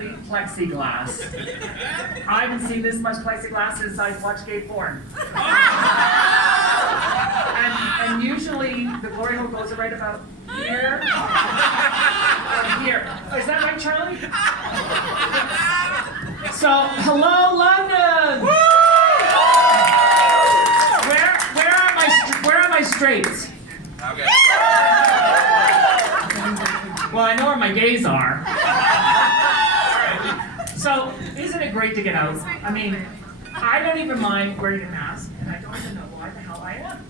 complete plexiglass. I haven't seen this much plexiglass since I've watched gay porn. And usually the glory hole goes right about here or here. Is that right, Charlie? So, hello, London! Where are my straights? Okay. Well, I know where my gays are. So, isn't it great to get out? I mean, I don't even mind wearing a mask, and I don't even know why the hell I am.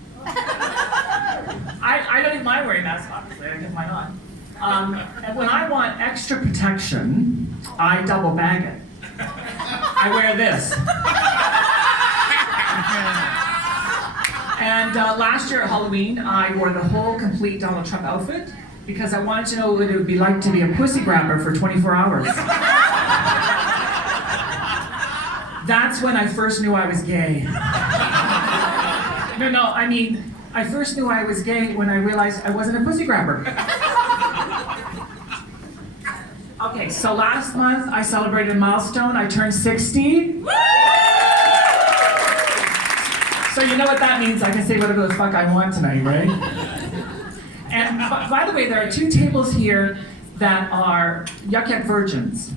I don't even mind wearing a mask, obviously, I guess why not? And when I want extra protection, I double bag it. I wear this. And last year at Halloween, I wore the whole complete Donald Trump outfit because I wanted to know what it would be like to be a pussy grabber for 24 hours. That's when I first knew I was gay. No, I mean, I first knew I was gay when I realized I wasn't a pussy grabber. Okay, so last month I celebrated a milestone. I turned 60. So you know what that means. I can say whatever the fuck I want tonight, right? And by the way, there are 2 tables here that are YukYuks virgins.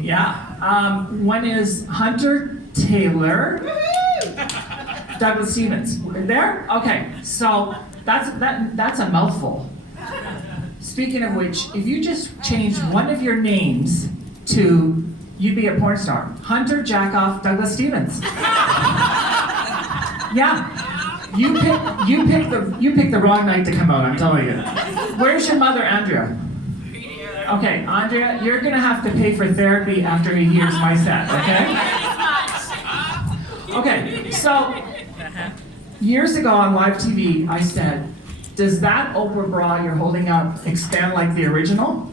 Yeah. One is Hunter Taylor, Douglas Stevens. There? Okay. So that's a mouthful. Speaking of which, if you just changed one of your names to, you'd be a porn star. Hunter Jackoff Douglas Stevens. Yeah. You picked the wrong night to come out, I'm telling you. Where's your mother, Andrea? Okay, Andrea, you're gonna have to pay for therapy after he hears my set, okay? Okay, so years ago on live TV, I said, does that Oprah bra you're holding up expand like the original?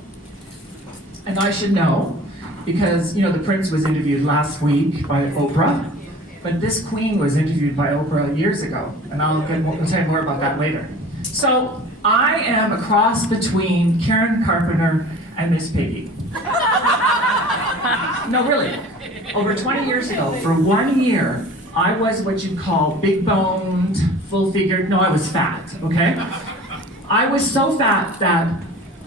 And I should know, because you know the Prince was interviewed last week by Oprah, but this queen was interviewed by Oprah years ago, and I'll tell you more about that later. So I am a cross between Karen Carpenter and Miss Piggy. No, really. Over 20 years ago, for 1 year, I was what you'd call big-boned, full-figured. No, I was fat, okay? I was so fat that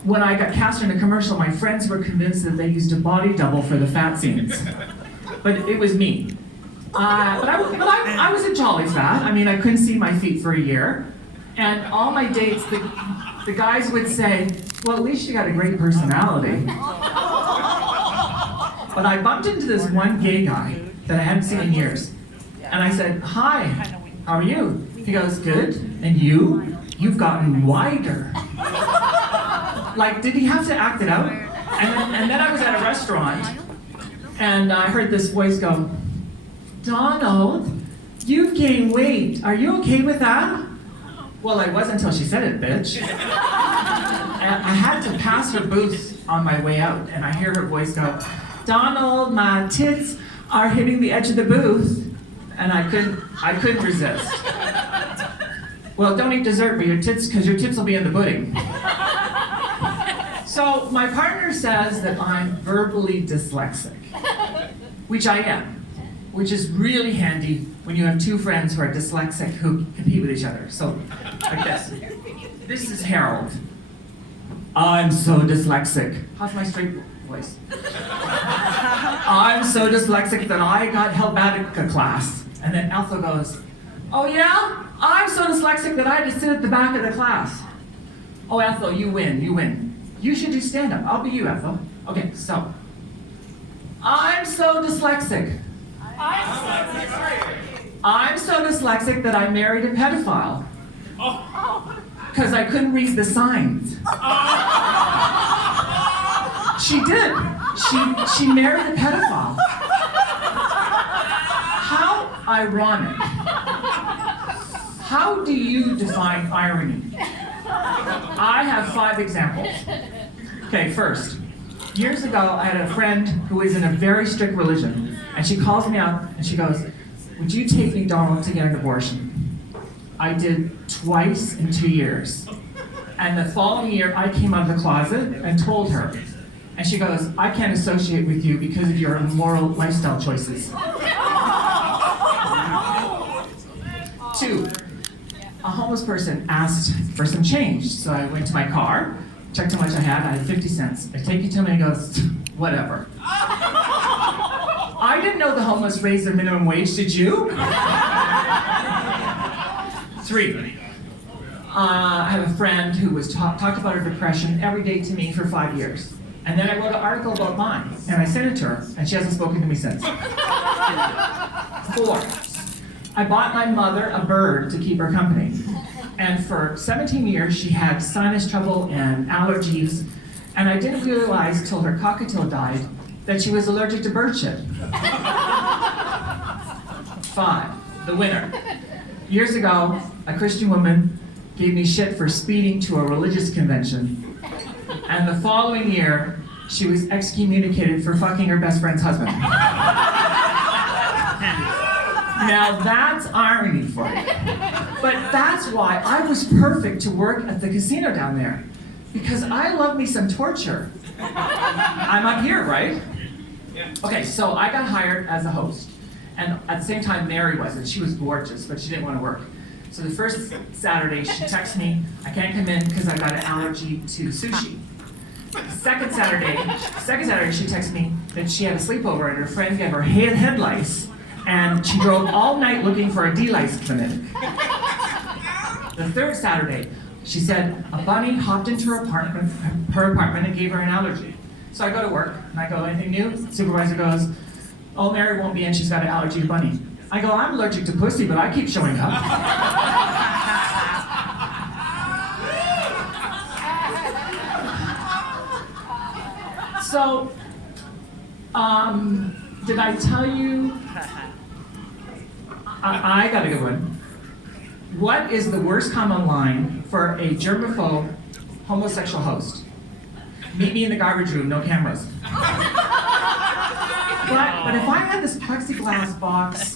when I got cast in a commercial, my friends were convinced that they used a body double for the fat scenes. But it was me. But I was a jolly fat. I mean, I couldn't see my feet for a year. And all my dates, the guys would say, well, at least you got a great personality. But I bumped into this one gay guy that I hadn't seen in years. And I said, hi, how are you? He goes, good. And you? You've gotten wider. Like, did he have to act it out? And then I was at a restaurant, and I heard this voice go, Donald, you've gained weight. Are you okay with that? Well, I was until she said it, bitch. And I had to pass her booth on my way out, and I hear her voice go, Donald, my tits are hitting the edge of the booth. And I couldn't resist. Well, don't eat dessert for your tits, because your tits will be in the pudding. So my partner says that I'm verbally dyslexic, which I am, which is really handy when you have 2 friends who are dyslexic who compete with each other. So, like this. This is Harold. I'm so dyslexic. How's my straight voice? I'm so dyslexic that I got Helvetica class. And then Ethel goes, oh yeah? I'm so dyslexic that I had to sit at the back of the class. Oh, Ethel, you win. You should do stand-up. I'll be you, Ethel. Okay, so. I'm so dyslexic. I'm so dyslexic that I married a pedophile. Because I couldn't read the signs. She did. She married a pedophile. How ironic. How do you define irony? I have 5 examples. Okay, first. Years ago, I had a friend who was in a very strict religion, and she calls me up and she goes, would you take me, Donald, to get an abortion? I did twice in 2 years. And the following year, I came out of the closet and told her. And she goes, I can't associate with you because of your immoral lifestyle choices. 2, a homeless person asked for some change. So I went to my car, checked how much I had 50 cents. I take it to him and he goes, whatever. I didn't know the homeless raised their minimum wage, did you? 3, I have a friend who was talked about her depression every day to me for 5 years. And then I wrote an article about mine, and I sent it to her, and she hasn't spoken to me since. 4, I bought my mother a bird to keep her company. And for 17 years, she had sinus trouble and allergies, and I didn't realize till her cockatiel died that she was allergic to bird shit. 5, the winner. Years ago, a Christian woman gave me shit for speeding to a religious convention. And the following year, she was excommunicated for fucking her best friend's husband. Now that's irony for you. But that's why I was perfect to work at the casino down there. Because I love me some torture. I'm up here, right? Okay, so I got hired as a host. And at the same time, Mary wasn't. She was gorgeous, but she didn't want to work. So the first Saturday, she texts me, I can't come in because I've got an allergy to sushi. Second Saturday, she texted me that she had a sleepover and her friend gave her head lice, and she drove all night looking for a D-lice clinic. The third Saturday, she said a bunny hopped into her apartment and gave her an allergy. So I go to work, and I go, anything new? Supervisor goes, oh, Mary won't be in, she's got an allergy to bunny. I go, I'm allergic to pussy, but I keep showing up. So, did I tell you? I got a good one. What is the worst common line for a germaphobe homosexual host? Meet me in the garbage room, no cameras. But if I had this plexiglass box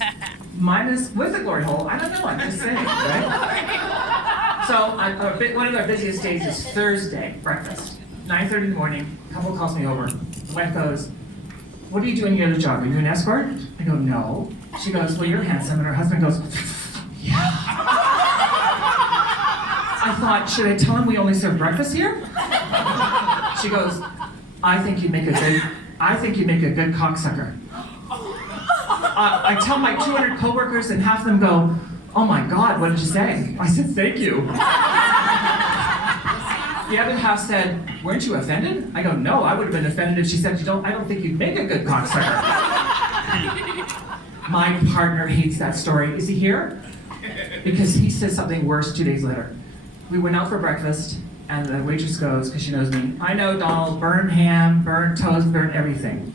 with a glory hole, I don't know, I'm just saying, right? So one of our busiest days is Thursday, breakfast. 9:30 in the morning, a couple calls me over. The wife goes, what are you doing your other job? Are you an escort? I go, no. She goes, well, you're handsome. And her husband goes, yeah. I thought, should I tell him we only serve breakfast here? She goes, I think you'd make a good cocksucker. I tell my 200 coworkers and half of them go, oh my God, what did you say? I said, thank you. The other half said, weren't you offended? I go, no, I would have been offended if she said, I don't think you'd make a good cocksucker. My partner hates that story. Is he here? Because he says something worse 2 days later. We went out for breakfast, and the waitress goes, because she knows me, I know, Donald, burnt ham, burnt toast, burnt everything.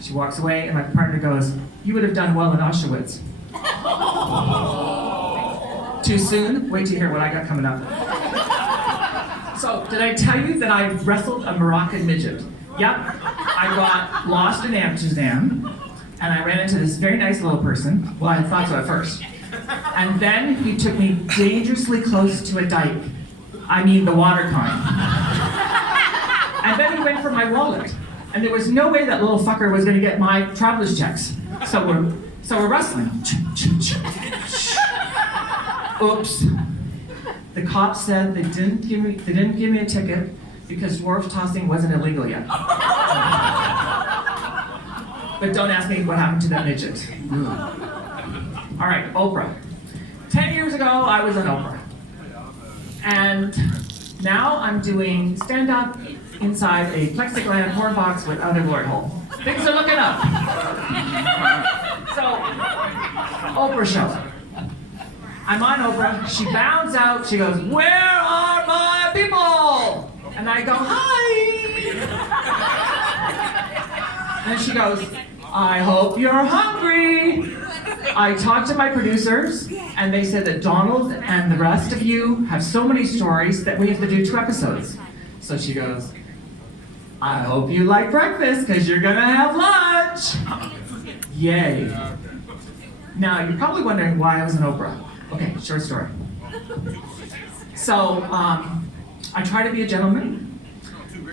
She walks away, and my partner goes, you would have done well in Auschwitz. Too soon? Wait to hear what I got coming up. So, did I tell you that I wrestled a Moroccan midget? Yep. I got lost in Amsterdam, and I ran into this very nice little person. Well, I thought so at first. And then he took me dangerously close to a dike. I mean the water kind. And then he went for my wallet. And there was no way that little fucker was gonna get my traveler's checks. So we're wrestling. Oops. The cops said they didn't give me a ticket because dwarf tossing wasn't illegal yet. But don't ask me what happened to that midget. All right, Oprah. 10 years ago, I was on Oprah. And now I'm doing stand-up inside a plexiglass horror box with other glory hole. Things are looking up. So, Oprah show. I'm on Oprah, she bounds out, she goes, where are my people? And I go, hi. And she goes, I hope you're hungry. I talked to my producers, and they said that Donald and the rest of you have so many stories that we have to do 2 episodes. So she goes, I hope you like breakfast, because you're gonna have lunch. Yay. Now, you're probably wondering why I was on Oprah. Okay, short story. So, I try to be a gentleman,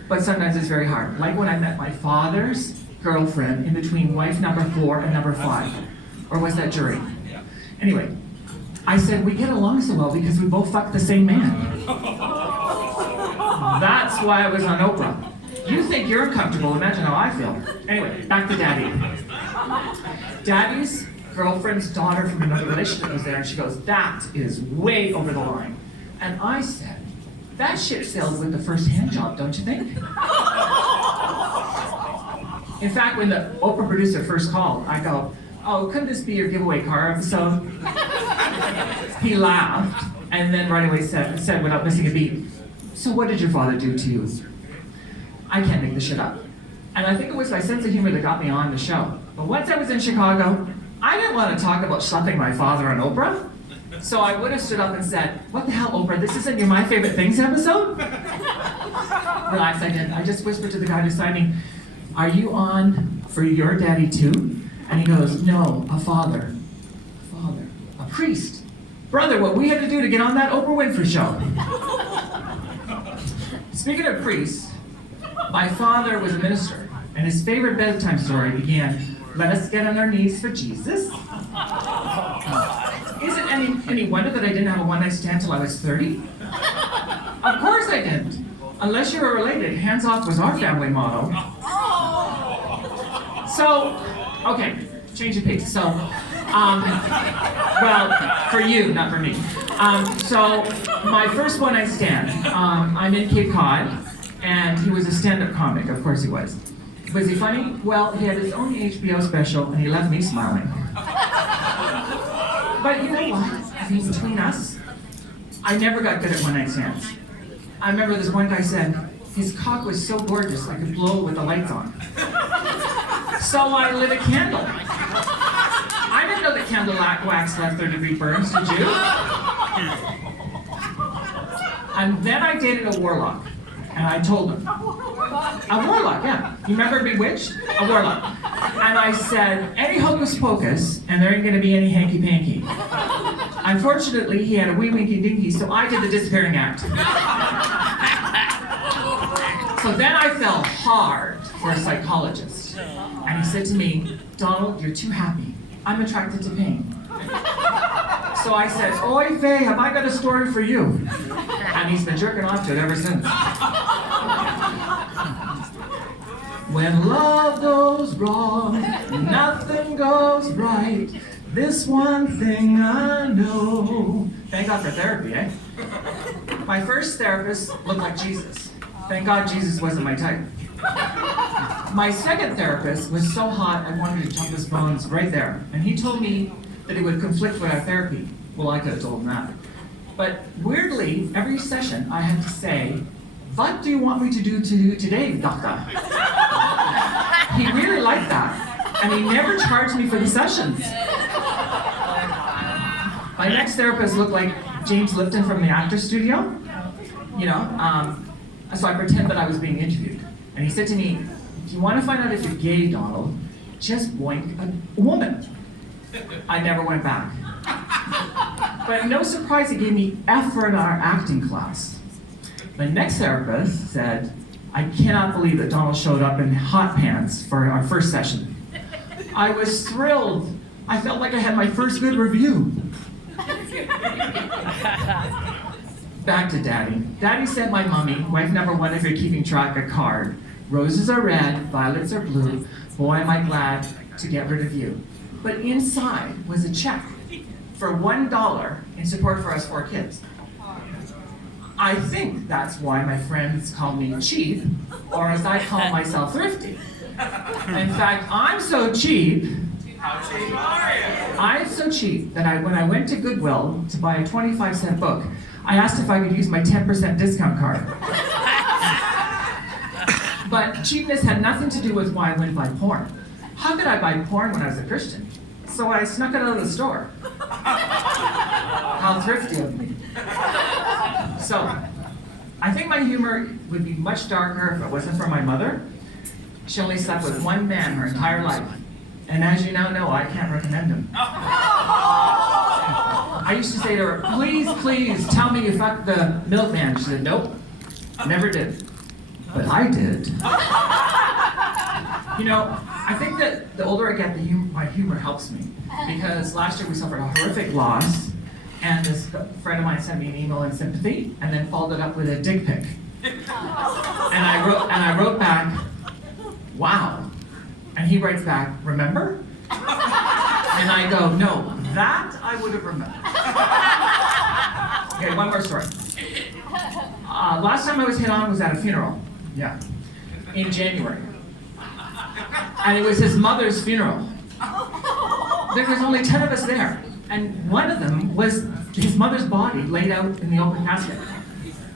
but sometimes it's very hard. Like when I met my father's girlfriend in between wife number 4 and number 5. Or was that jury? Anyway, I said, we get along so well because we both fucked the same man. That's why I was on Oprah. You think you're uncomfortable, imagine how I feel. Anyway, back to Daddy. Daddy's girlfriend's daughter from another relationship was there, and she goes, that is way over the line. And I said, that ship sailed with the first hand job, don't you think? In fact, when the Oprah producer first called, I go, oh, couldn't this be your giveaway car episode? He laughed, and then right away said without missing a beat, so what did your father do to you? I can't make this shit up. And I think it was my sense of humor that got me on the show. But once I was in Chicago, I didn't want to talk about schlepping my father on Oprah. So I would have stood up and said, what the hell, Oprah, this isn't your My Favorite Things episode? Relax, I didn't. I just whispered to the guy deciding, are you on for your daddy too? And he goes, no, a father, a priest. Brother, what we had to do to get on that Oprah Winfrey show. Speaking of priests, my father was a minister, and his favorite bedtime story began, let us get on our knees for Jesus. Is it any wonder that I didn't have a one-night stand till I was 30? Of course I didn't. Unless you were related, hands off was our family motto. So, okay, change of pace. So, well, for you, not for me. So, my first one-night stand, I'm in Cape Cod, and he was a stand-up comic, of course he was. Was he funny? Well, he had his own HBO special, and he left me smiling. But you know what? I mean, between us, I never got good at one-night stands. I remember this one guy said, his cock was so gorgeous I could blow with the lights on. So I lit a candle. I didn't know that candle wax left third-degree burns, did you? And then I dated a warlock, and I told him. A warlock, yeah. You remember Bewitched? A warlock. And I said, any hocus pocus, and there ain't gonna be any hanky-panky. Unfortunately, he had a wee winky dinky, so I did the disappearing act. So then I fell hard for a psychologist. And he said to me, Donald, you're too happy. I'm attracted to pain. So I said, oi, Faye, have I got a story for you? And he's been jerking off to it ever since. When love goes wrong, nothing goes right. This one thing I know. Thank God for therapy, eh? My first therapist looked like Jesus. Thank God Jesus wasn't my type. My second therapist was so hot I wanted to jump his bones right there. And he told me that it would conflict with our therapy. Well, I could have told him that. But weirdly, every session I had to say, what do you want me to do today, doctor? He really liked that. And he never charged me for the sessions. My next therapist looked like James Lipton from the Actors Studio. You know, so I pretended that I was being interviewed. And he said to me, if you want to find out if you're gay, Donald, just boink a woman. I never went back. But no surprise, he gave me F for our acting class. My next therapist said, I cannot believe that Donald showed up in hot pants for our first session. I was thrilled. I felt like I had my first good review. Back to Daddy. Daddy said my mummy, wife number 1 if you're keeping track, a card. Roses are red, violets are blue. Boy, am I glad to get rid of you. But inside was a check for $1 in support for us 4 kids. I think that's why my friends call me cheap, or as I call myself, thrifty. In fact, I'm so cheap. How cheap are you? I'm so cheap that when I went to Goodwill to buy a 25-cent book, I asked if I could use my 10% discount card. But cheapness had nothing to do with why I went to buy porn. How could I buy porn when I was a Christian? So I snuck it out of the store. How thrifty of me. So, I think my humor would be much darker if it wasn't for my mother. She only slept with one man her entire life. And as you now know, I can't recommend him. I used to say to her, please, please, tell me you fucked the milkman. She said, nope, never did. but I did. You know, I think that the older I get, my humor helps me. Because last year we suffered a horrific loss, and this friend of mine sent me an email in sympathy, and then followed it up with a dick pic. And I wrote back, wow. And he writes back, remember? And I go, no, that I would have remembered. Okay, one more story. Last time I was hit on was at a funeral. Yeah. In January. And it was his mother's funeral. There was only 10 of us there. And one of them was his mother's body laid out in the open casket.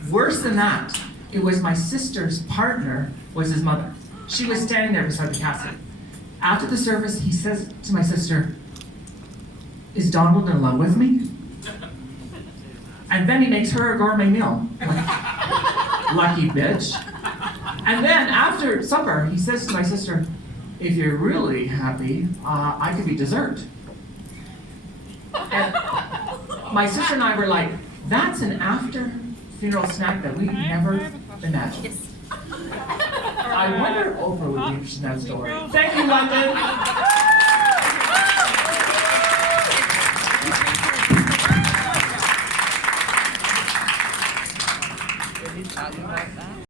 Worse than that, it was my sister's partner was his mother. She was standing there beside the casket. After the service, he says to my sister, is Donald in love with me? And then he makes her a gourmet meal. Lucky bitch. And then after supper, he says to my sister, if you're really happy, I could be dessert. And my sister and I were like, that's an after funeral snack that we never imagined. I wonder if Oprah would be interested in that story. Thank you, London.